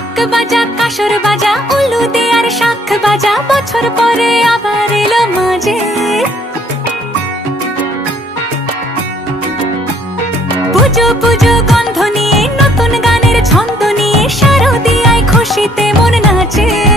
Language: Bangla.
ঢাক বাজা কাসর বাজা উলু দে আর শাখ বাজা, বছর পরে আবার এলো মাঝে। পুজো পুজো গন্ধ নিয়ে নতুন গানের ছন্দ নিয়ে শারদিয়ায় খুশিতে মন নাচে।